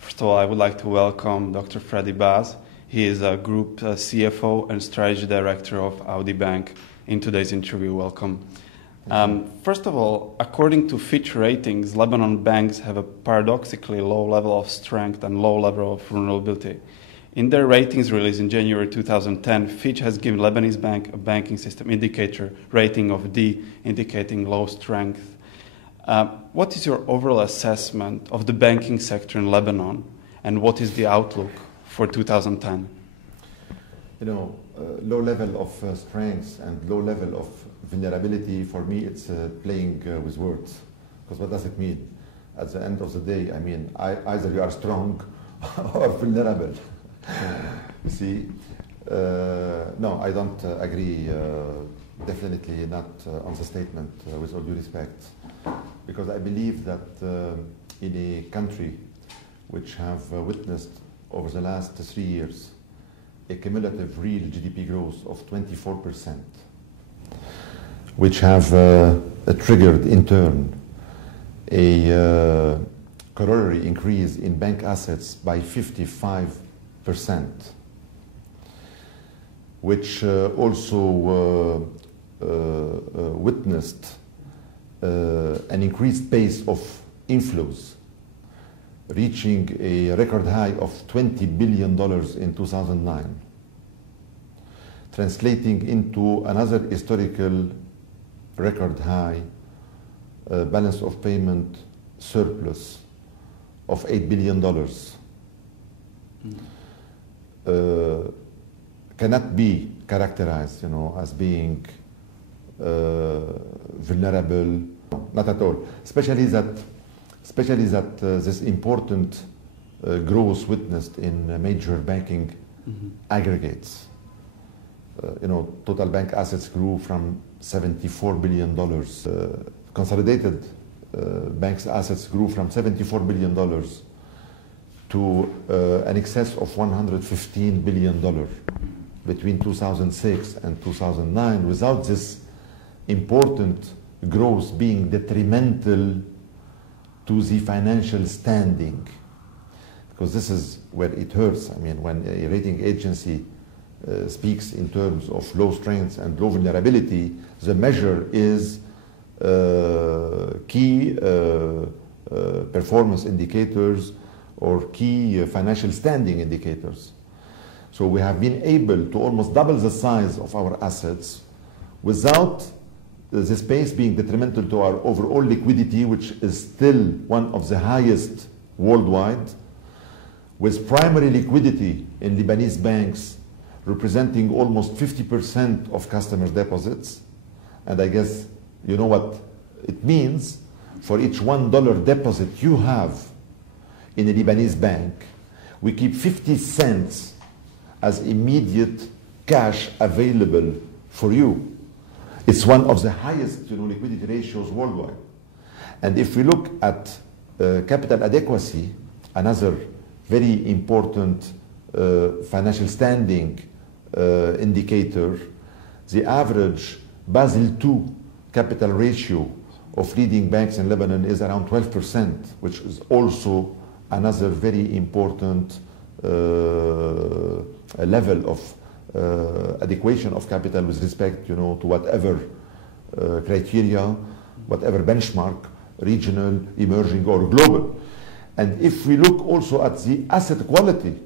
First of all, I would like to welcome Dr. Freddy Baz. He is a Group CFO and Strategy Director of Audi Bank. In today's interview, welcome. First of all, according to Fitch ratings, Lebanon banks have a paradoxically low level of strength and low level of vulnerability. In their ratings release in January 2010, Fitch has given Lebanese bank a banking system indicator rating of D, indicating low strength. What is your overall assessment of the banking sector in Lebanon, and what is the outlook for 2010? Low level of strength and low level of vulnerability, for me, it's playing with words. Because what does it mean? At the end of the day, either you are strong or vulnerable. You see? No, I don't agree, definitely not on the statement, with all due respect. Because I believe that in a country which have witnessed over the last 3 years a cumulative real GDP growth of 24%, which have triggered in turn a corollary increase in bank assets by 55%, which also witnessed an increased pace of inflows, reaching a record high of $20 billion in 2009, translating into another historical record high balance of payment surplus of $8 billion. Cannot be characterized, as being vulnerable, not at all. Especially that this important growth witnessed in major banking aggregates. Total bank assets grew from $74 billion. Consolidated banks' assets grew from $74 billion to an excess of $115 billion between 2006 and 2009, without this important growth being detrimental to the financial standing. Because this is where it hurts. When a rating agency speaks in terms of low strength and low vulnerability, the measure is key performance indicators or key financial standing indicators. So we have been able to almost double the size of our assets without the space being detrimental to our overall liquidity, which is still one of the highest worldwide, with primary liquidity in Lebanese banks representing almost 50% of customers' deposits. And I guess you know what it means. For each $1 deposit you have in a Lebanese bank, we keep 50 cents as immediate cash available for you. It's one of the highest liquidity ratios worldwide. And if we look at capital adequacy, another very important financial standing indicator, the average Basel II capital ratio of leading banks in Lebanon is around 12%, which is also another very important level of adequation of capital with respect to whatever criteria, whatever benchmark, regional, emerging, or global. And if we look also at the asset quality,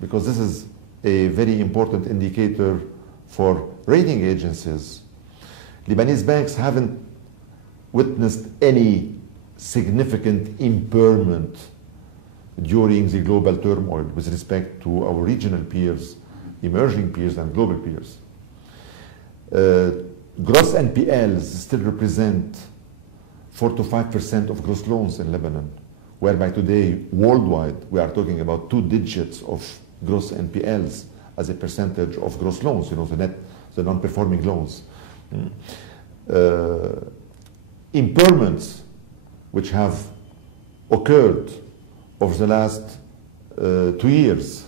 because this is a very important indicator for rating agencies, Lebanese banks haven't witnessed any significant impairment during the global turmoil with respect to our regional peers, emerging peers, and global peers. Gross NPLs still represent 4 to 5% of gross loans in Lebanon, whereby today, worldwide, we are talking about 2 digits of gross NPLs as a percentage of gross loans, the non-performing loans. Impairments which have occurred over the last 2 years,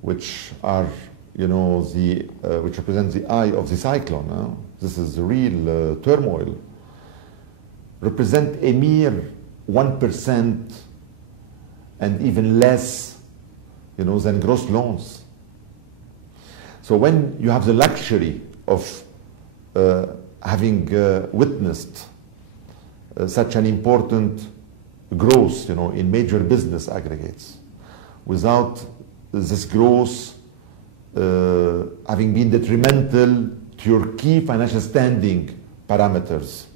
which are, which represent the eye of the cyclone. This is the real turmoil. Represent a mere 1% and even less, than gross loans. So when you have the luxury of having witnessed such an important growth, in major business aggregates, without this growth having been detrimental to your key financial standing parameters,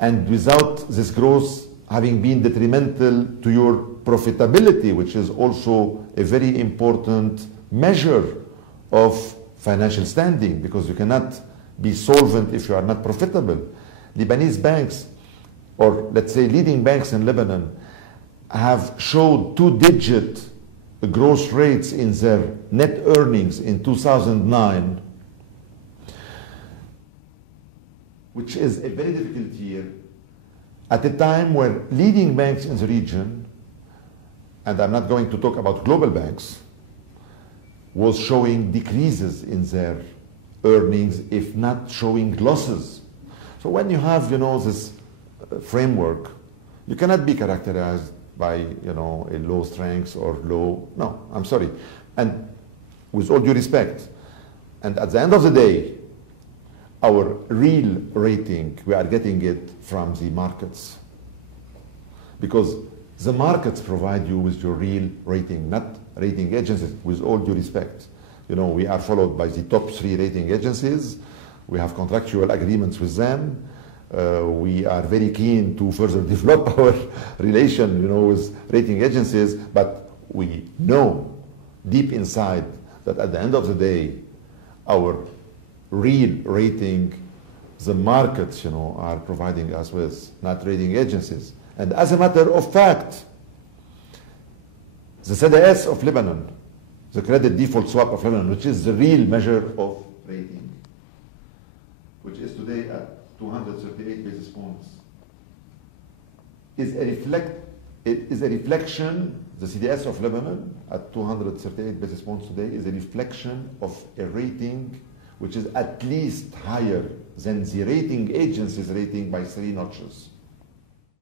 and without this growth having been detrimental to your profitability, which is also a very important measure of financial standing, because you cannot be solvent if you are not profitable. Lebanese banks, or let's say leading banks in Lebanon, have showed two-digit growth rates in their net earnings in 2009, which is a very difficult year, at a time where leading banks in the region, and I'm not going to talk about global banks, was showing decreases in their earnings, if not showing losses. So when you have, this framework, you cannot be characterized by, a low strength or low, no, I'm sorry. And with all due respect, and at the end of the day, our real rating, we are getting it from the markets. Because the markets provide you with your real rating, not rating agencies, with all due respect. We are followed by the top 3 rating agencies. We have contractual agreements with them. We are very keen to further develop our relation, with rating agencies, but we know deep inside that at the end of the day, our real rating, the markets, are providing us with, not rating agencies. And as a matter of fact, the CDS of Lebanon, the credit default swap of Lebanon, which is the real measure of rating, which is today at 238 basis points, is a reflection, the CDS of Lebanon at 238 basis points today is a reflection of a rating which is at least higher than the rating agency's rating by 3 notches.